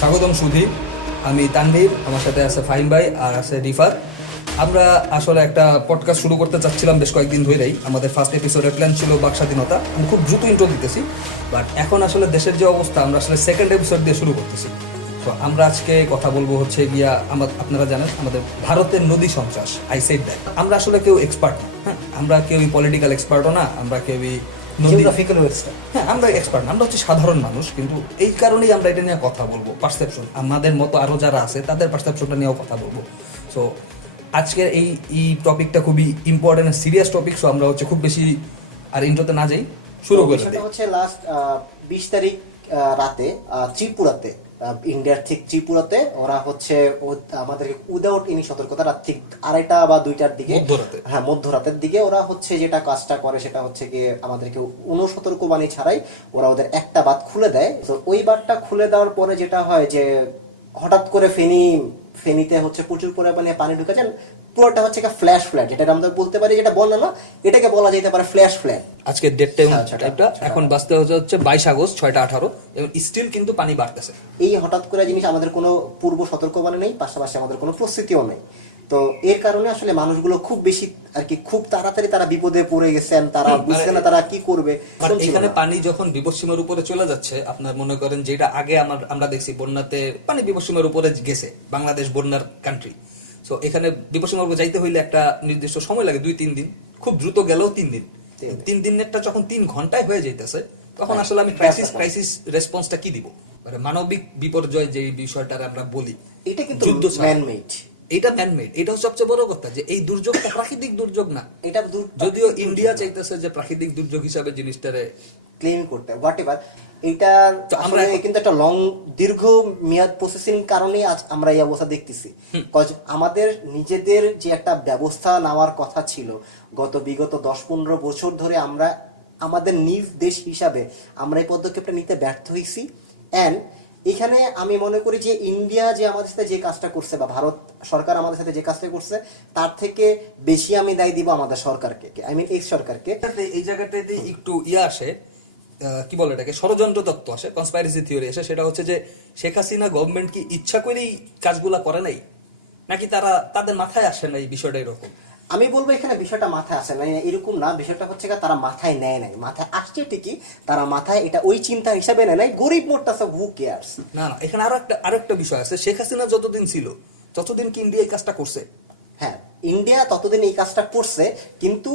স্বাগতম সুধী। আমি তানভীর, আমার সাথে আছে ফাহিম ভাই আর আছে রিফার। আমরা আসলে একটা পডকাস্ট শুরু করতে চাচ্ছিলাম বেশ কয়েকদিন ধরেই। আমাদের ফার্স্ট এপিসোডের প্ল্যান ছিল বাক স্বাধীনতা। আমি খুব দ্রুত ইন্ট্রো দিতেছি, বাট এখন আসলে দেশের যে অবস্থা, আমরা আসলে সেকেন্ড এপিসোড দিয়ে শুরু করতেছি। তো আমরা আজকে কথা বলবো হচ্ছে গিয়া আপনারা জানেন আমাদের ভারতের নদী সন্ত্রাস। আই সেড দ্যাট আমরা আসলে কেউ এক্সপার্ট না, হ্যাঁ, আমরা কেউই পলিটিক্যাল এক্সপার্টও না, আমরা কেউই জিওগ্রাফিক্যাল ওয়েস্টার। হ্যাঁ, আমরা এক্সপার্ট না, আমরা হচ্ছে সাধারণ মানুষ। কিন্তু এই কারণেই আমরা এটা নিয়ে কথা বলবো, পারসেপশন আমাদের মতো আরো যারা আছে তাদের পারসেপশনটা নিয়েও কথা বলবো। সো আজকের এই টপিকটা খুবই ইম্পর্টেন্ট সিরিয়াস টপিক। সো আমরা হচ্ছে খুব বেশি আর ইন্ট্রোতে না যাই, শুরু করে দিই। হচ্ছে লাস্ট 20 তারিখ রাতে ত্রিপুরাতে, ইন্ডিয়ার ঠিক ত্রিপুরাতে ওরা হচ্ছে আমাদেরকে উইদাউট এনি সতর্কতা রাত ঠিক 2:30 বা 2টার দিকে, হ্যাঁ মধ্যরাতের দিকে ওরা হচ্ছে যেটা কাজটা করে সেটা হচ্ছে গিয়ে আমাদেরকে অনুসতর্কবাণী ছাড়াই ওরা ওদের একটা বাঁধ খুলে দেয়। তো ওই বাঁধটা খুলে দেওয়ার পরে যেটা হয় যে হঠাৎ করে ফেনীতে হচ্ছে প্রচুর পরিমাণে পানি ঢুকে যান। পুরোটা হচ্ছে ফ্ল্যাশ ফ্ল্যাট, যেটা আমরা বলতে পারি, যেটা বন্যা না, এটাকে বলা যেতে পারে ফ্ল্যাশ ফ্ল্যাট। আজকে ডেট টাইমটা এখন বাজতে হচ্ছে 22 আগস্ট 6টা 18 এবং স্টিল কিন্তু পানি বাড়তেছে। এই হঠাৎ করে জিনিস, আমাদের কোনো পূর্ব সতর্কবাণী নেই, পাশাপাশি আমাদের কোনো প্রস্তুতিও নেই। তো এর কারণে আসলে মানুষগুলো খুব বেশি আর কি, খুব তাড়াতাড়ি তারা বিপদে পড়ে গেছেন, তারা বুঝছে না তারা কি করবে। এখানে পানি যখন বিপদসীমার উপরে চলে যাচ্ছে, আপনার মনে করেন যেটা আগে আমরা দেখছি বন্যাতে পানি বিপদসীমার উপরে গেছে, বাংলাদেশ বন্যার কান্ট্রি। সো এখানে বিপদসীমার উপরে যাইতে হইলে একটা নির্দিষ্ট সময় লাগে 2-3 দিন, খুব দ্রুত গেলেও 3 দিন। 3 দিনেরটা যখন 3 ঘন্টায় হয়ে যাইতেছে, তখন আসলে আমি ক্রাইসিস রেসপন্সটা কি দিব? মানে মানবিক বিপর্যয় যে বিষয়টা আমরা বলি, এটা কিন্তু ম্যানমেড, এটা ম্যানমেড। এটা হচ্ছে সবচেয়ে বড় কথা যে এই দুর্যোগটা প্রাকৃতিক দুর্যোগ না। এটা যদিও ইন্ডিয়া চাইতেছে যে প্রাকৃতিক দুর্যোগ হিসাবে জিনিসটারে ক্লেম করতে, হোয়াট এভার, এটা আমরা কিন্তু একটা দীর্ঘ মেয়াদ প্রসেসিং কারণে আজ আমরা এই অবস্থা দেখতেছি। আমাদের নিজেদের যে একটা ব্যবস্থা নেওয়ার কথা ছিল বিগত 10-15 বছর ধরে, আমরা আমাদের নিজ দেশ হিসাবে আমরা এই পদক্ষেপটা নিতে ব্যর্থ হয়েছি। অ্যান্ড এখানে আমি মনে করি যে ইন্ডিয়া যে আমাদের সাথে যে কাজটা করছে, বা ভারত সরকার আমাদের সাথে যে কাজটা করছে, তার থেকে বেশি আমি দায় দিব আমাদের সরকারকে, আই মিন এই সরকারকে। এই জায়গাটাতে একটু আসে, কি বলে এটাকে, ষড়যন্ত্র তত্ত্ব আসে, কনস্পাইরেসি থিওরি আসে। সেটা হচ্ছে যে শেখ হাসিনা গভর্নমেন্ট কি ইচ্ছা করেই কাজগুলা করে নাই, নাকি তাদের মাথায় আসে না এই বিষয়টা এরকম? আমি বলবো এখানে বিষয়টা মাথায় আসে না, এরকম না। বিষয়টা হচ্ছে তারা মাথায় নেয় নাই, মাথায় আসছে ঠিকই, তারা মাথায় এটা ওই চিন্তা হিসাবে নেয় নাই। গরিব মোটটা হু কেয়ারস। না, এখানে আরো একটা বিষয় আছে। শেখ হাসিনা যতদিন ছিল ততদিন কি ইন্ডিয়া এই কাজটা করছে? হ্যাঁ, ইন্ডিয়া ততদিন এই কাজটা করছে, কিন্তু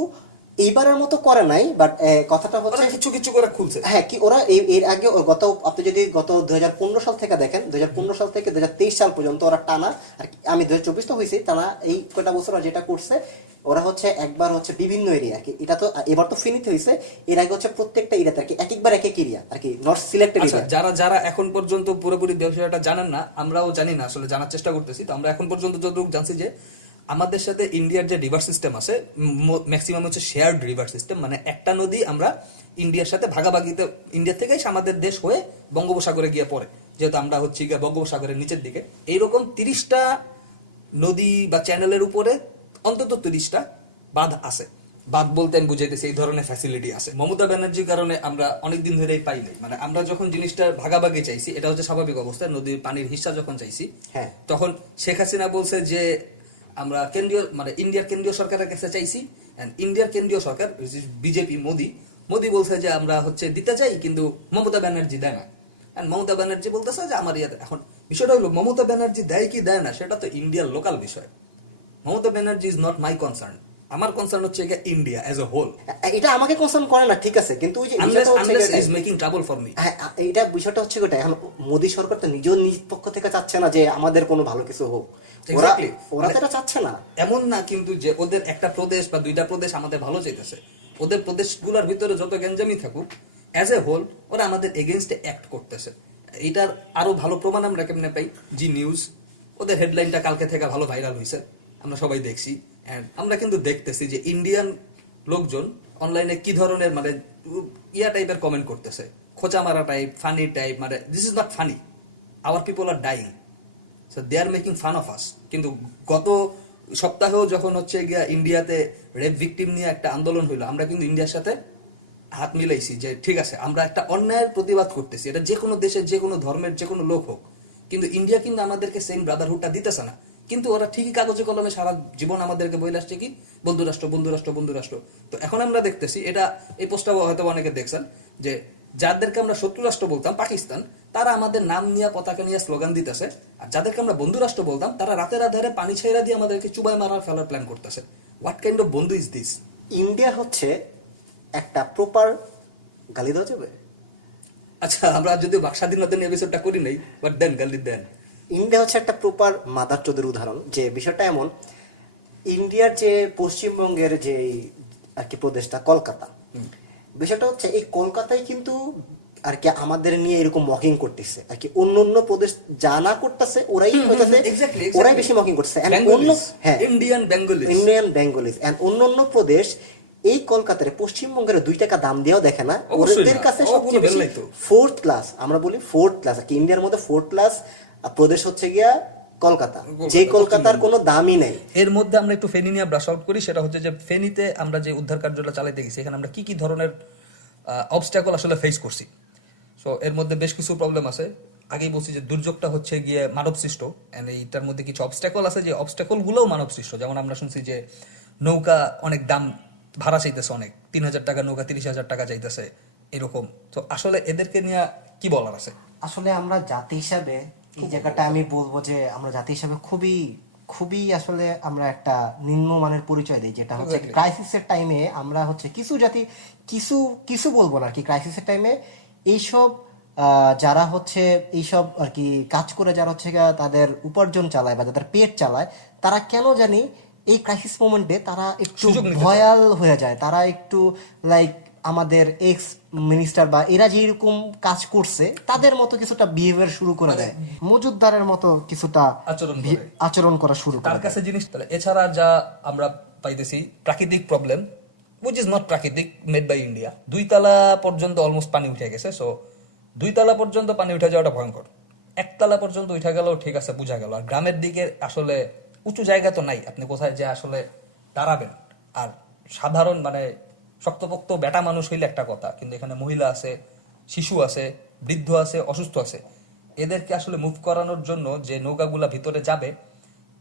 এইবারের মতো করে নাই। বাট কথাটা হচ্ছে কিছু কিছু করে খুলছে। হ্যাঁ, কি ওরা এর আগে আপনি যদি গত 2015 সাল থেকে দেখেন, 2015 সাল থেকে 2023 সাল পর্যন্ত ওরা টানা, আর আমি 2024 তো হয়েছি, টানা এই কয়টা বছর যেটা করছে ওরা হচ্ছে একবার হচ্ছে বিভিন্ন এরিয়া, কি এটা তো এবার তো ফিনিতে হয়েছে, এর আগে হচ্ছে প্রত্যেকটা এরিয়াতে আর কি একবার এক এরিয়া আর কি, নট সিলেক্টেড এরিয়া। যারা এখন পর্যন্ত পুরোপুরি বিষয়টা জানেন না, আমরাও জানি না, আসলে জানার চেষ্টা করতেছি। তো আমরা এখন পর্যন্ত যতটুকু জানছি যে আমাদের সাথে ইন্ডিয়ার যে রিভার সিস্টেম আছে, ম্যাক্সিমাম হচ্ছে শেয়ার্ড রিভার সিস্টেম। মানে একটা নদী আমরা ইন্ডিয়ার সাথে ভাগাভাগিতে, ইন্ডিয়া থেকে আমাদের দেশ হয়ে বঙ্গোপসাগরে গিয়ে পড়ে, যেহেতু আমরা হচ্ছে গিয়ে বঙ্গোপসাগরের নিচের দিকে। এইরকম 30টা নদী বা চ্যানেলের উপরে অন্তত 30টা বাঁধ আছে। বাদ বলতে আমি বুঝাইতেছি এই ধরনের ফ্যাসিলিটি আছে। মমতা ব্যানার্জির কারণে আমরা অনেকদিন ধরেই পাই নাই। মানে আমরা যখন জিনিসটা ভাগাভাগি চাইছি, এটা হচ্ছে স্বাভাবিক অবস্থা, নদীর পানির হিস্সা যখন চাইছি, হ্যাঁ, তখন শেখ হাসিনা বলছে যে আমরা কেন্দ্রীয়, মানে ইন্ডিয়ার কেন্দ্রীয় সরকারের কাছে চাইছি। ইন্ডিয়ার কেন্দ্রীয় সরকার বিজেপি, মোদি বলছে যে আমরা হচ্ছে দিতে চাই, কিন্তু মমতা ব্যানার্জি দেয় না। মমতা ব্যানার্জি বলতেছে যে আমার ইয়াতে। এখন বিষয়টা হলো, মমতা ব্যানার্জি দেয় কি দেয় না সেটা তো ইন্ডিয়ার লোকাল বিষয়। Mamata Banerjee is not my concern. আমার কনসার্ন হচ্ছে ইন্ডিয়া অ্যাজ এ হোল। এটা আমাকে কনসার্ন করে না, ঠিক আছে, কিন্তু ওই যে is making trouble for me. হ্যাঁ, এটা বিষয়টা হচ্ছে ওটা। এখন মোদি সরকার তো নিজের নিজ পক্ষ থেকে চাচ্ছে না যে আমাদের কোনো ভালো কিছু হোক, ওরা তো এটা চাচ্ছে না। এমন না কিন্তু যে ওদের একটা প্রদেশ বা 2টা প্রদেশ আমাদের ভালো চাইতেছে। ওদের প্রদেশগুলোর ভিতরে যত গ্যাঞ্জামি থাকুক, অ্যাজ এ হোল ওরা আমাদের এগেইনস্টে অ্যাক্ট করতেছে। এটার আরো ভালো প্রমাণ আমরা কেমনে পাই? জি নিউজ, ওদের হেডলাইনটা কালকে থেকে ভালো ভাইরাল হয়েছে, আমরা সবাই দেখছি। আমরা কিন্তু দেখতেছি যে ইন্ডিয়ান লোকজন অনলাইনে কি ধরনের, মানে টাইপের কমেন্ট করতেছে, খোঁচা মারা টাইপ, ফানি টাইপ। মানে this is not funny, our people are dying, so they are making fun of us. কিন্তু গত সপ্তাহেও যখন হচ্ছে গিয়া ইন্ডিয়াতে রেপ ভিকটিম নিয়ে একটা আন্দোলন হইলো, আমরা কিন্তু ইন্ডিয়ার সাথে হাত মিলাইছি যে ঠিক আছে, আমরা একটা অন্যায়ের প্রতিবাদ করতেছি। এটা যে কোনো দেশের, যে কোনো ধর্মের, যে কোনো লোক হোক, কিন্তু ইন্ডিয়া কিন্তু আমাদেরকে সেম ব্রাদারহুডটা দিতেছে না, কিন্তু ওরা ঠিকই কাগজে কলমে সারা জীবন আমাদেরকে বলে আসছে কি বন্ধু রাষ্ট্র বন্ধু রাষ্ট্র বন্ধু রাষ্ট্র। তো এখন আমরা দেখতেছি এটা, এই পোস্টটা হয়তো অনেকে দেখছেন যে যাদেরকে আমরা শত্রু রাষ্ট্র বলতাম পাকিস্তান, তারা আমাদের নাম নিয়ে পতাকা নিয়ে স্লোগান দিতেছে, আর যাদেরকে আমরা বন্ধু রাষ্ট্র বলতাম তারা রাতের আধারে পানি ছেড়া দিয়ে আমাদেরকে চুবাই মারার ফেলার প্ল্যান করতেছে। হোয়াট কাইন্ড অফ বন্ধু ইজ দিস? ইন্ডিয়া হচ্ছে একটা প্রপার, গালি দেওয়া যাবে? আচ্ছা, আমরা যদি বাক স্বাধীনতা নিয়ে এপিসোডটা করি নাই, বাট দেন গালি দেন। ইন্ডিয়া হচ্ছে একটা প্রপার মাদারচোদের উদাহরণ। যে বিষয়টা এমন, ইন্ডিয়ার যে পশ্চিমবঙ্গের যে আর কি প্রদেশটা কলকাতা, বিষয়টা হচ্ছে এই কলকাতায় কিন্তু আর কি আমাদের নিয়ে এরকম মকিং করতেছে আর কি। অন্য অন্য প্রদেশ যা না করতেছে ওরাই ওরাই বেশি মকিং করতেছে। হ্যাঁ, ইন্ডিয়ান বেঙ্গলিজ এন্ড অন্য অন্য প্রদেশ এই কলকাতার পশ্চিমবঙ্গের 2 টাকা দাম দিয়েও দেখে না। ওদের কাছে সবচেয়ে বেশি ফোর্থ ক্লাস, আমরা বলি ফোর্থ ক্লাস আর কি, ইন্ডিয়ার মধ্যে ফোর্থ ক্লাস প্রদেশ হচ্ছে গিয়া কলকাতা, যে কলকাতার কোনো দামই নেই। এর মধ্যে আমরা একটু ফেনী নিয়ে ব্রাশ আউট করি। সেটা হচ্ছে যে ফেনীতে আমরা যে উদ্ধার কার্যটা চালাতে গেছি, এখানে আমরা কি কি ধরনের অবস্ট্যাকল আসলে ফেস করছি। সো এর মধ্যে বেশ কিছু প্রবলেম আছে। আগেই বলছি যে দুর্যোগটা হচ্ছে গিয়ে মানব সৃষ্ট, এন্ড এইটার মধ্যে কিছু অবস্ট্যাকল আছে, যে অবস্ট্যাকল গুলোও মানব সৃষ্ট। যেমন আমরা শুনছি যে নৌকা অনেক দাম ভাড়া চাইতেছে, অনেক 3,000 টাকা নৌকা 30,000 টাকা চাইতেছে এরকম। তো আসলে এদেরকে নিয়ে কি বলার আছে? আসলে আমরা জাতি হিসাবে এই জায়গাটা আমি বলবো যে আমরা জাতি হিসাবে খুবই খুবই আসলে আমরা একটা নিম্নমানের পরিচয় দিই, যেটা হচ্ছে ক্রাইসিসের টাইমে আমরা হচ্ছে কিছু জাতি কিছু কিছু বলবো না আর কি, ক্রাইসিসের টাইমে এইসব যারা হচ্ছে এইসব আর কি কাজ করে, যারা হচ্ছে তাদের উপার্জন চালায় বা যাদের পেট চালায়, তারা কেন জানি এই ক্রাইসিস মোমেন্টে তারা একটু ভয়াল হয়ে যায়। তারা একটু লাইক আমাদের এক্স মিনিস্টার বা এরা যেরকম কাজ করছে তাদের মতো কিছুটা বিহেভিয়ার শুরু করে দেয়, মজুদদারের মতো কিছুটা আচরণ করা শুরু করে তার কাছে জিনিস। তাহলে এছাড়া যা আমরা পাইতেছি প্রাকৃতিক প্রবলেম, which is not প্রাকৃতিক, মেড বাই ইন্ডিয়া। 2 তলা পর্যন্ত অলমোস্ট পানি উঠে গেছে। সো 2 তলা পর্যন্ত পানি উঠে যাওয়াটা ভয়ঙ্কর। 1 তলা পর্যন্ত উঠে গেলেও ঠিক আছে, বোঝা গেল। আর গ্রামের দিকে আসলে উঁচু জায়গা তো নাই, আপনি কোথায় যে আসলে দাঁড়াবেন। আর সাধারণ মানে শক্তপোক্ত বেটা মানুষ হইলে একটা কথা, কিন্তু এখানে মহিলা আছে, শিশু আছে, বৃদ্ধ আছে, অসুস্থ আছে। এদেরকে আসলে মুভ করানোর জন্য যে নৌকাগুলা ভিতরে যাবে,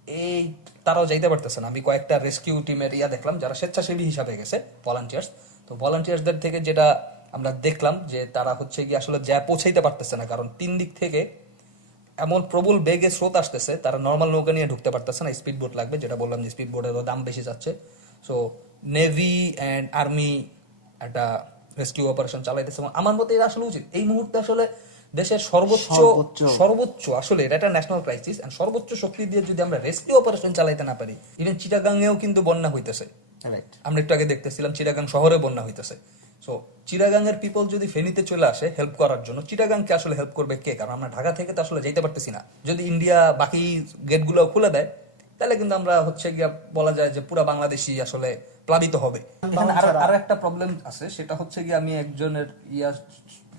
এই তারাও যাইতে পারতেছে না। আমি কয়েকটা রেস্কিউ টিমের দেখলাম যারা স্বেচ্ছাসেবী হিসাবে গেছে, ভলান্টিয়ার্স। তো ভলান্টিয়ার্সদের থেকে যেটা আমরা দেখলাম যে তারা হচ্ছে কি আসলে যা পৌঁছাইতে পারতেছে না, কারণ 3 দিক থেকে এমন প্রবল বেগে স্রোত আসতেছে, তারা নর্মাল নৌকা নিয়ে ঢুকতে পারতেছে না, স্পিড বোট লাগবে। যেটা বললাম যে স্পিড বোটেরও দাম বেশি যাচ্ছে। সো নেভি অ্যান্ড আর্মি একটা রেস্কিউ অপারেশন চালাইতেছে। আমার মতে এটা আসলে উচিত। এই মুহূর্তে আসলে দেশের সর্বোচ্চ আসলে এটা একটা ন্যাশনাল ক্রাইসিস, এন্ড সর্বোচ্চ শক্তি দিয়ে যদি আমরা রেস্কিউ অপারেশন চালাইতে না পারি, ইভেন চিটাগাংয়েও কিন্তু বন্যা হইতেছে। আমরা একটু আগে দেখতেছিলাম চিটাগাং শহরে বন্যা হইতেছে। সো চিটাগাংয়ের পিপল যদি ফেনীতে চলে আসে হেল্প করার জন্য, চিটাগাংকে আসলে হেল্প করবে কে? কারণ আমরা ঢাকা থেকে তো আসলে যাইতে পারতেছি না। যদি ইন্ডিয়া বাকি গেটগুলো খুলে দেয়, তাহলে কিন্তু আমরা হচ্ছে গিয়া বলা যায় যে পুরা বাংলাদেশই আসলে প্লাবিত হবে। আরো একটা প্রবলেম আছে, সেটা হচ্ছে গিয়ে আমি একজনের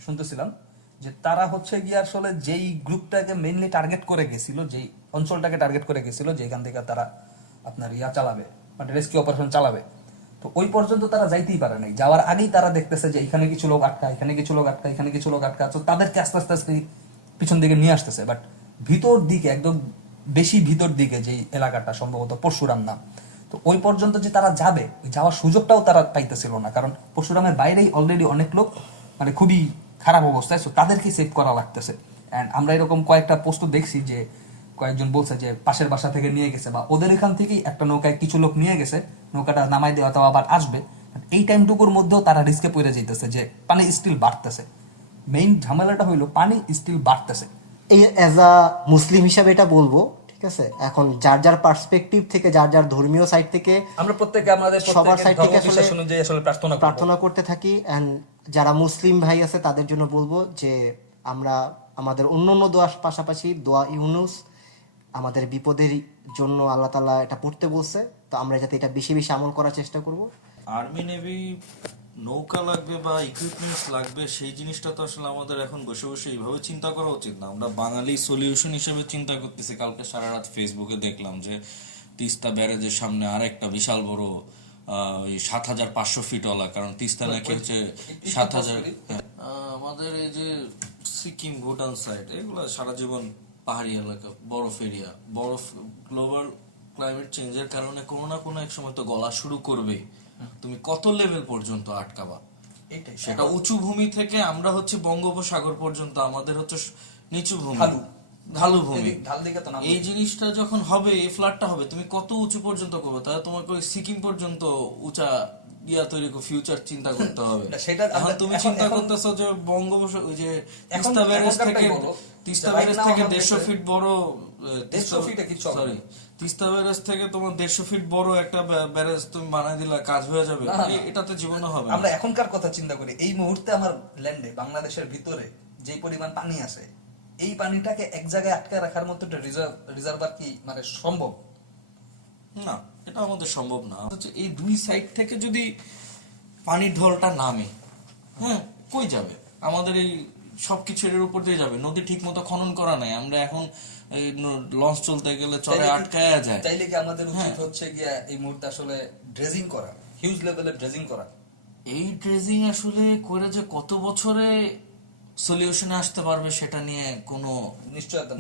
শুনতেছিলাম যে তারা হচ্ছে গিয়ে আসলে যেই গ্রুপটাকে মেইনলি টার্গেট করে গেছিল, যেই অঞ্চলটাকে টার্গেট করে গেছিল, যেখান থেকে তারা আপনার চালাবে, মানে রেস্কিউ অপারেশন চালাবে, তো ওই পর্যন্ত তারা যাইতেই পারে নাই। যাওয়ার আগেই তারা দেখতেছে যে এখানে কিছু লোক আটকা, এখানে কিছু লোক আটকা, এখানে কিছু লোক আটকা। তো তাদেরকে আস্তে আস্তে আস্তে পিছন দিকে নিয়ে আসতেছে। বাট ভিতর দিকে, একদম বেশি ভিতর দিকে যে এলাকাটা, সম্ভবত পরশুরাম নাম, তো ওই পর্যন্ত যে তারা যাবে, যাওয়ার সুযোগটাও তারা পাইতেছিল না। কারণ পরশুরামের বাইরেই অলরেডি অনেক লোক মানে খুবই খারাপ অবস্থায়, সো তাদেরকে সেভ করা লাগতেছে। অ্যান্ড আমরা এরকম কয়েকটা পোস্ট দেখছি যে কয়েকজন বলছে যে পাশের বাসা থেকে নিয়ে গেছে, বা ওদের এখান থেকেই একটা নৌকায় কিছু লোক নিয়ে গেছে, নৌকাটা নামাই দেওয়া তো আবার আসবে। এই টাইমটুকুর মধ্যেও তারা রিস্কে পড়ে যাইতেছে যে পানি স্টিল বাড়তেছে। মেইন ঝামেলাটা হইলো পানি স্টিল বাড়তেছে। এই অ্যাজ আ মুসলিম হিসাবে এটা বলবো, ঠিক আছে? এখন যার যার পার্সপেক্টিভ থেকে, যার যার ধর্মীয় সাইড থেকে আমরা প্রত্যেকে আমাদের সবার সাইড থেকে আসলে প্রার্থনা করতে থাকি। এন্ড যারা মুসলিম ভাই আছে তাদের জন্য বলবো যে আমরা আমাদের অন্যান্য দোয়ার পাশাপাশি দোয়া ইউনুস আমাদের বিপদের জন্য আল্লাহ তাআলা এটা পড়তে বলছে, তো আমরা যাতে এটা বেশি বেশি আমল করার চেষ্টা করব। আর্মি নেভি নৌকা লাগবে বা ইকুইপমেন্টস লাগবে, সেই জিনিসটা তো আসলে আমাদের এখন বসে বসে এইভাবে চিন্তা করা উচিত না। আমরা বাঙালি সলিউশন হিসেবে চিন্তা করতেছি। কালকে সারা রাত ফেসবুকে দেখলাম যে তিস্তা ব্যারেজের সামনে আরেকটা বিশাল বড় 7,500 ফিটওয়ালা, কারণ তিস্তা নাকি হচ্ছে 7,000। আমাদের এই যে সিকিম, ভুটান সাইড, এগুলো সারা জীবন পাহাড়ি এলাকা, বরফ এরিয়া, গ্লোবাল ক্লাইমেট চেঞ্জের কারণে কোনো না কোনো এক সময় তো গলা শুরু করবে। তুমি কত লেভেল পর্যন্ত আটকাবা? এইটাই সেটা উঁচু ভূমি থেকে আমরা হচ্ছে বঙ্গোপসাগর পর্যন্ত, আমাদের হচ্ছে নিচু ভূমি, ঢালু ভূমি। ঢাল দিকে তো এই জিনিসটা যখন হবে, এই ফ্লাডটা হবে, তুমি কত উঁচু পর্যন্ত করবে? তাহলে তোমাকে ওই সিকিম পর্যন্ত উঁচা তৈরি ফিউচার চিন্তা করতে হবে। সেটা এখন তুমি চিন্তা করতেছো যে বঙ্গোপসাগর, ওই যে তিস্তা ব্যারেজ থেকে 150 ফিট বড়, 150 ফিটে কিছু হবে না। সরি, তিস্তা ব্যারেজ থেকে তোমার 150 ফিট বড় একটা ব্যারেজ তুমি বানাই দিলা, কাজ হয়ে যাবে? এটাতে জীবনে হবে না। আমরা এখনকার কথা চিন্তা করি, এই মুহূর্তে আমার ল্যান্ডে বাংলাদেশের ভিতরে যে পরিমাণ পানি আছে, এই পানিটাকে এক জায়গায় আটকে রাখার মতো একটা রিজার্ভার কি মানে সম্ভব? না, এটা আমাদের সম্ভব না। হচ্ছে এই দুই সাইড থেকে যদি পানির ঢলটা নামে, হ্যাঁ, কই যাবে? আমাদের এই সবকিছু এর উপর দিয়ে যাবে। নদী ঠিক মতো খনন করা নাই, আমরা এখন লঞ্চ চলতে গেলে চরে আটকায়া যায়। তাইলে কি আমাদের উচিত হচ্ছে গিয়া এই মুহূর্তে আসলে ড্রেজিং করা, হিউজ লেভেলের ড্রেজিং করা? এই ড্রেজিং আসলে করে যে কত বছরে সলিউশনে আসতে পারবে সেটা নিয়ে কোনো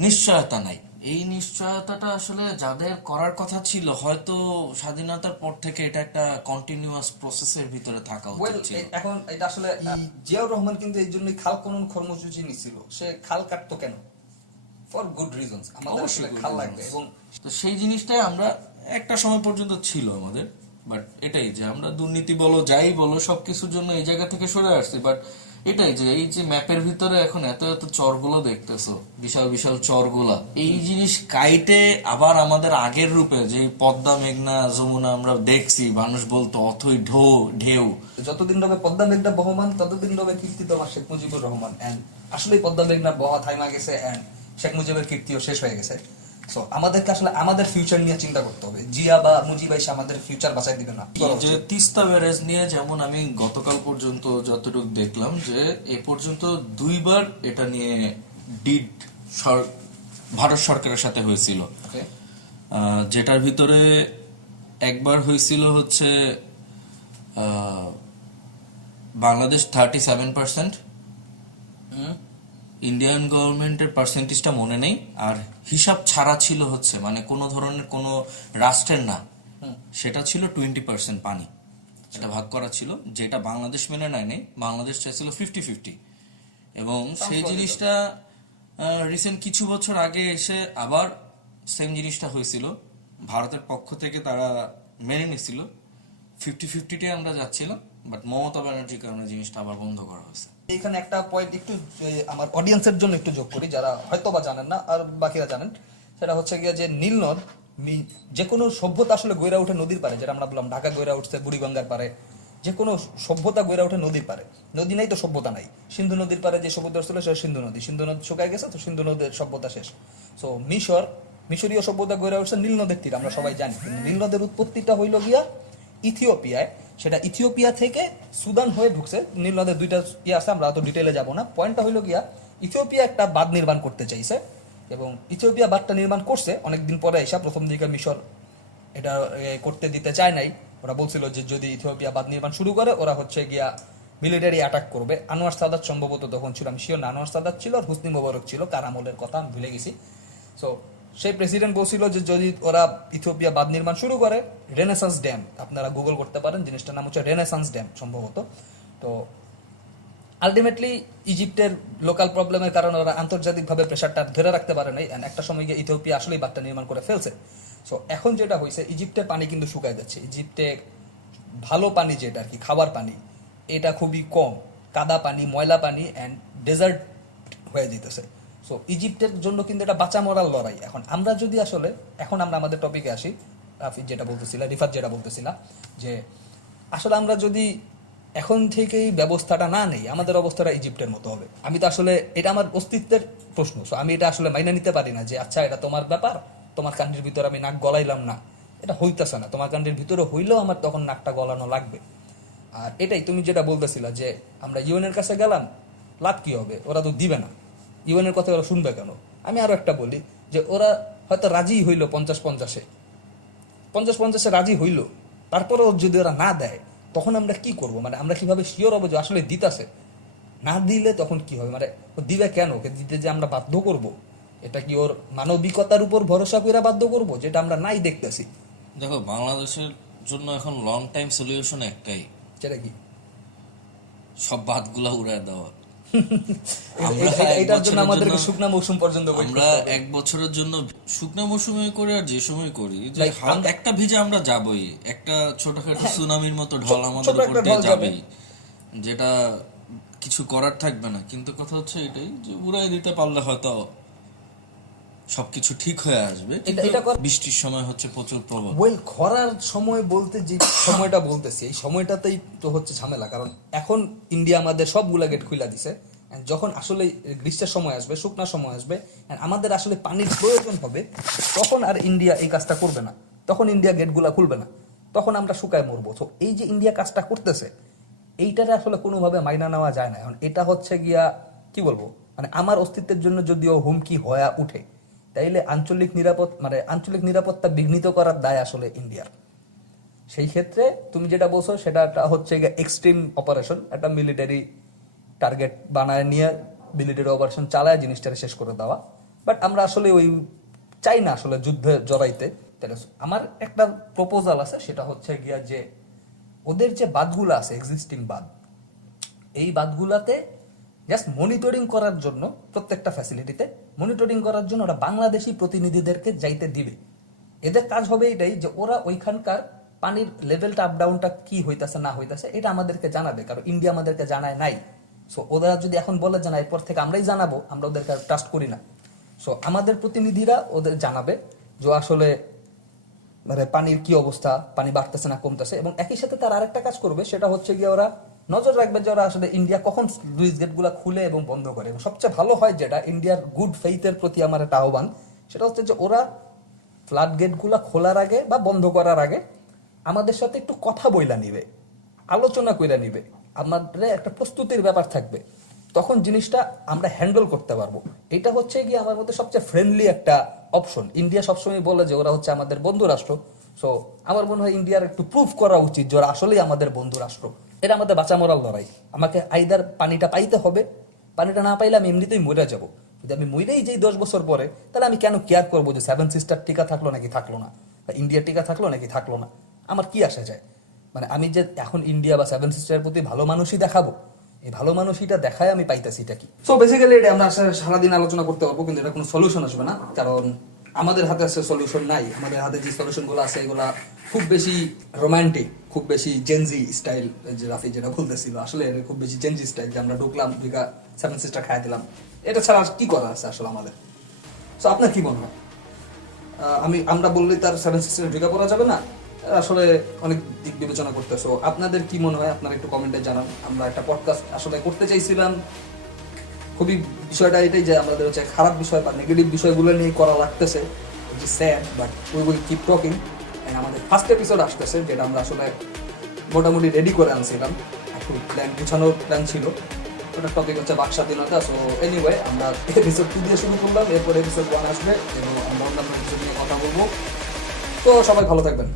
নিশ্চয়তা নাই। এই নিশ্চয়তাটা আসলে যাদের করার কথা ছিল, হয়তো স্বাধীনতার পর থেকে এটা একটা কন্টিনিউয়াস প্রসেসের ভিতরে থাকা উচিত ছিল। এখন এটা আসলে জিয়াউর রহমান কিন্তু এই জন্যই খাল খনন কর্মসূচি নিছিল। সে খাল কাটতো কেন? For good reasons. আমাদের আসলে খাল লাগবে, এবং তো সেই জিনিসটাই আমরা একটা সময় পর্যন্ত ছিল আমাদের। বাট এটাই যে আমরা দুর্নীতি বলো, যাই বলো, সবকিছুর জন্য এই জায়গা থেকে সরে আসছি। বাট এটাই যে এই যে ম্যাপের ভিতরে এখন এত এত চরগুলো দেখতেছো, বিশাল বিশাল চরগুলা, এই জিনিস কাইটে আবার আমাদের আগের রূপে যে পদ্মা, মেঘনা, যমুনা আমরা দেখছি, মানুষ বলতো অথই ঢেউ। যতদিন রবে পদ্মা মেঘনা বহমান, ততদিন রবে কীর্তি তোমার শেখ মুজিবুর রহমান। এন্ড আসলে পদ্মা মেঘনা বহা থাইমা গেছে, এন্ড শেখ মুজিবের কীর্তিও শেষ হয়ে গেছে। সো আমাদেরকে আসলে আমাদের ফিউচার নিয়ে চিন্তা করতে হবে। জিয়া বা মুজিব এসে আমাদের ফিউচার বাঁচাই দিবে না। যে তিস্তা ব্যারেজ নিয়ে যেমন আমি গতকাল পর্যন্ত যতটুকু দেখলাম, যে এ পর্যন্ত দুইবার এটা নিয়ে ডিড ভারত সরকারের সাথে হয়েছিল, যেটার ভিতরে একবার হয়েছিল হচ্ছে বাংলাদেশ 37%, ইন্ডিয়ান গভর্নমেন্টের পার্সেন্টেজটা মনে নেই, আর হিসাব ছাড়া ছিল হচ্ছে মানে কোনো ধরনের কোনো রাষ্ট্রের না, সেটা ছিল 20% পানি। এটা ভাগ করা ছিল, যেটা বাংলাদেশ মেনে নেয় নাই। বাংলাদেশ চাইছিল 50-50, এবং সেই জিনিসটা রিসেন্ট কিছু বছর আগে এসে আবার সেম জিনিসটা হয়েছিল। ভারতের পক্ষ থেকে তারা মেনে নিছিল 50-50-টাই আমরা যাচ্ছিলাম, বাট মমতা ব্যানার্জির কারণে জিনিসটা আবার বন্ধ করা হয়েছে। এইখানে একটা পয়েন্ট একটু আমার অডিয়েন্সের জন্য একটু যোগ করি, যারা হয়তো বা জানেন না আর বাকিরা জানেন। সেটা হচ্ছে গিয়ে যে নীলনদ, যে কোনো সভ্যতা আসলে গইরা উঠে নদীর পারে। যেটা আমরা বললাম ঢাকা গইরা উঠছে বুড়িগঙ্গার পারে, যে কোনো সভ্যতা গইরা উঠে নদীর পারে। নদী নাই তো সভ্যতা নাই। সিন্ধু নদীর পারে যে সভ্যতা ছিল সেটা সিন্ধু নদী। সিন্ধু নদী শুকায় গেছে, তো সিন্ধু নদীর সভ্যতা শেষ। সো মিশরীয় সভ্যতা গড়ে উঠছে নীল নদের তীরে, আমরা সবাই জানি। নীল নদের উৎপত্তিটা হইল গিয়া ইথিওপিয়ায়। সেটা ইথিওপিয়া থেকে সুদান হয়ে ঢুকছে। নীল নদের দুইটা আছে, আমরা তো ডিটেলে যাব না। পয়েন্টটা হইল গিয়া ইথিওপিয়া একটা বাঁধ নির্মাণ করতে চাইছে, এবং ইথিওপিয়া বাঁধটা নির্মাণ করছে অনেকদিন পরে এসে। প্রথম দিকে মিশর এটা করতে দিতে চায় নাই। ওরা বলছিল যে যদি ইথিওপিয়া বাঁধ নির্মাণ শুরু করে, ওরা হচ্ছে গিয়া মিলিটারি অ্যাটাক করবে। আনোয়ার সাদাত সম্ভবত তখন ছিল, আমি শিওর না আনোয়ার সাদাত ছিল আর হুসনি মোবারক ছিল, কার আমলের কথা আমি ভুলে গেছি। সো সেই প্রেসিডেন্ট বলছিল যে যদি ওরা ইথিওপিয়া বাঁধ নির্মাণ শুরু করে, রেনেসান্স ড্যাম, আপনারা গুগল করতে পারেন, জিনিসটার নাম হচ্ছে রেনেসান্স ড্যাম সম্ভবত। তো আলটিমেটলি ইজিপ্টের লোকাল প্রবলেমের কারণে ওরা আন্তর্জাতিকভাবে প্রেশারটা ধরে রাখতে পারে নাই, একটা সময় গিয়ে ইথিওপিয়া আসলেই বাঁধটা নির্মাণ করে ফেলছে। সো এখন যেটা হয়েছে, ইজিপ্টের পানি কিন্তু শুকায় যাচ্ছে। ইজিপ্টে ভালো পানি যেটা আর কি, খাবার পানি, এটা খুবই কম। কাদা পানি, ময়লা পানি অ্যান্ড ডেজার্ট হয়ে যেতেছে। সো ইজিপ্টের জন্য কিন্তু এটা বাঁচা মরার লড়াই। এখন আমরা যদি আসলে, এখন আমরা আমাদের টপিকে আসি, রাফিজ যেটা বলতেছিলাম, রিফাত যেটা বলতেছিলাম, যে আসলে আমরা যদি এখন থেকেই ব্যবস্থাটা না নেই, আমাদের অবস্থাটা ইজিপ্টের মতো হবে। আমি তো আসলে, এটা আমার অস্তিত্বের প্রশ্ন। সো আমি এটা আসলে মাইনা নিতে পারি না যে আচ্ছা এটা তোমার ব্যাপার, তোমার কান্ট্রির ভিতরে আমি নাক গলাইলাম না, এটা হইতেছে না। তোমার কান্ট্রির ভিতরে হইলেও আমার তখন নাকটা গলানো লাগবে। আর এটাই তুমি যেটা বলতেছিলা যে আমরা ইউএনের কাছে গেলাম, লাভ কি হবে? ওরা তো দিবে না। ইউএনের কথা ওরা শুনবে কেন? আমি আরো একটা বলি, যে ওরা হয়তো রাজি হইলো 50-50-এ রাজি হইলো, তারপরেও যদি ওরা না দেয়, তখন আমরা কি করব? মানে আমরা কিভাবে শিওর হবো যে আসলে দিতাছে? না দিলে তখন কি হবে? মানে ও দিবে কেন? ওকে দিতে যে আমরা বাধ্য করব? এটা কি ওর মানবিকতার উপর ভরসা করে বাধ্য করব, যেটা আমরা নাই দেখতেছি? দেখো, বাংলাদেশের জন্য এখন লং টাইম সলিউশন একটাই, সেটা কি? সব বাদগুলা উড়ায় দেওয়া। এটার জন্য আমাদেরকে শুকনা মৌসুম পর্যন্ত wait আমরা করতে হবে। 1 বছরের জন্য শুকনো মৌসুমে করে আর যে সময় করি যে Like একটা ভিজে আমরা যাবই, একটা ছোটখাটো সুনামির মতো ঢল আমাদের ছোট উপর একটা দিয়ে ঢল যাবে। যাবেই, যেটা কিছু করার থাকবে না। কিন্তু কথা হচ্ছে এটাই যে উড়াই দিতে পারলে হয়তো সবকিছু ঠিক হয়ে আসবে। কিন্তু এটা বৃষ্টির সময় হচ্ছে প্রচুর প্রভাব। ওয়েল, খরার সময় বলতে যে সময়টা বলতেছি, এই সময়টাতেই তো হচ্ছে ঝামেলা। কারণ এখন ইন্ডিয়া আমাদের সবগুলা গেট খুলে দিছে, and যখন আসলে গ্রীষ্মের সময় আসবে, শুকনার সময় আসবে, and আমাদের আসলে পানির প্রয়োজন হবে, তখন আর ইন্ডিয়া এই কাজটা করবে না, তখন ইন্ডিয়া গেটগুলা খুলবে না, তখন আমরা শুকায় মরবো। তো এই যে ইন্ডিয়া কাজটা করতেছে, এইটারে আসলে কোনোভাবে মাইনা নেওয়া যায় না। এখন এটা হচ্ছে গিয়া কি বলবো, মানে আমার অস্তিত্বের জন্য যদিও হুমকি হয়ে উঠে, তাইলে আঞ্চলিক নিরাপত্তা বিঘ্নিত করার দায় আসলে ইন্ডিয়ার। সেই ক্ষেত্রে তুমি যেটা বলছো সেটা একটা হচ্ছে এক্সট্রিম অপারেশন, একটা মিলিটারি টার্গেট বানায় নিয়ে মিলিটারি অপারেশন চালায় জিনিসটাকে শেষ করে দেওয়া। বাট আমরা আসলে ওই চাই না আসলে যুদ্ধে জড়াইতে। তাহলে আমার একটা প্রপোজাল আছে, সেটা হচ্ছে গিয়া যে ওদের যে বাঁধগুলো আছে, এক্সিস্টিং বাঁধ, এই বাঁধগুলাতে জাস্ট মনিটরিং করার জন্য, প্রত্যেকটা ফ্যাসিলিটিতে মনিটরিং করার জন্য ওরা বাংলাদেশি প্রতিনিধিদেরকে যাইতে দিবে। এদের কাজ হবে এটাই যে ওরা ওইখানকার পানির লেভেলটা আপ ডাউনটা কি হইতাছে না হইতাছে এটা আমাদেরকে জানাবে, কারণ ইন্ডিয়া আমাদেরকে জানায় নাই। সো ওরা যদি এখন বলে জানা এরপর থেকে আমরাই জানাবো, আমরা ওদেরকে ট্রাস্ট করি না। সো আমাদের প্রতিনিধিরা ওদের জানাবে যে আসলে মানে পানির কি অবস্থা, পানি বাড়তেছে না কমতেছে। এবং একই সাথে তার আরেকটা কাজ করবে, সেটা হচ্ছে গিয়ে ওরা নজর রাখবে যে ওরা আসলে ইন্ডিয়া কখন লুইস গেটগুলো খুলে এবং বন্ধ করে। এবং সবচেয়ে ভালো হয় যেটা, ইন্ডিয়ার গুড ফেইথের প্রতি আমার একটা আহ্বান, সেটা হচ্ছে যে ওরা ফ্লাড গেটগুলো খোলার আগে বা বন্ধ করার আগে আমাদের সাথে একটু কথা বইলা নিবে, আলোচনা কইরা নিবে, আমাদের একটা প্রস্তুতির ব্যাপার থাকবে, তখন জিনিসটা আমরা হ্যান্ডেল করতে পারবো। এটা হচ্ছে গিয়ে আমার মধ্যে সবচেয়ে ফ্রেন্ডলি একটা অপশন। ইন্ডিয়া সবসময় বলে যে ওরা হচ্ছে আমাদের বন্ধু রাষ্ট্র। সো আমার মনে হয় ইন্ডিয়ার একটু প্রুফ করা উচিত যে ওরা আসলেই আমাদের বন্ধু রাষ্ট্র। এটা আমাদের বাঁচা মরার লড়াই। আমাকে আইদার পানিটা পাইতে হবে, পানিটা না পাইলে আমি এমনিতেই মরে যাবো। যদি আমি মরেই যাই 10 বছর পরে, তাহলে আমি কেন কেয়ার করবো যে 7 সিস্টার টিকা থাকলো নাকি থাকলো না, বা ইন্ডিয়ার টিকা থাকলো নাকি থাকলো না, আমার কি আসা যায়? মানে আমি যে এখন ইন্ডিয়া বা 7 সিস্টারের প্রতি ভালো মানুষই দেখাবো, এই ভালো মানুষইটা দেখায় আমি পাইতেছি এটা কি? সো বেসিক্যালি এটা আমরা সারাদিন আলোচনা করতে পারবো, কিন্তু এটা কোনো সলিউশন আসবে না, কারণ আমাদের হাতে আছে সলিউশন নাই। আমাদের হাতে যে সলিউশন গুলো আছে এগুলা খুব বেশি রোমান্টিক, খুব বেশি জেনজি স্টাইল, যে রাফি যেটা বলতেছিল, আসলে এটা খুব বেশি জেনজি স্টাইল, যে আমরা ঢুকলাম, 7 সিস্টার খাই দিলাম। এটা ছাড়া আর কি করা আছে আসলে আমাদের? সো আপনার কি মনে হয়? আমরা বললে তার 7 সিস্টার ঢুকে পড়া যাবে না? আসলে অনেক দিক বিবেচনা করতেছো। আপনাদের কি মনে হয় আপনারা একটু কমেন্টে জানান। আমরা একটা পডকাস্ট আসলে করতে চাইছিলাম, খুবই বিষয়টা এটাই যে আমাদের হচ্ছে খারাপ বিষয় বা নেগেটিভ বিষয়গুলো নিয়ে করা লাগতেছে, যে sad, but we will keep talking. And আমাদের ফার্স্ট এপিসোড আসতেছে, যেটা আমরা আসলে মোটামুটি রেডি করে আনছিলাম, একটু গুছানোর প্ল্যান ছিল। ওটার টপিক হচ্ছে বাক স্বাধীনতা। সো এনিওয়ে, আমরা এপিসোড 2 দিয়ে শুরু করলাম, এরপর এপিসোড 1 আসবে এবং আমরা অন্যান্য কিছু নিয়ে কথা বলবো। তো সবাই ভালো থাকবেন।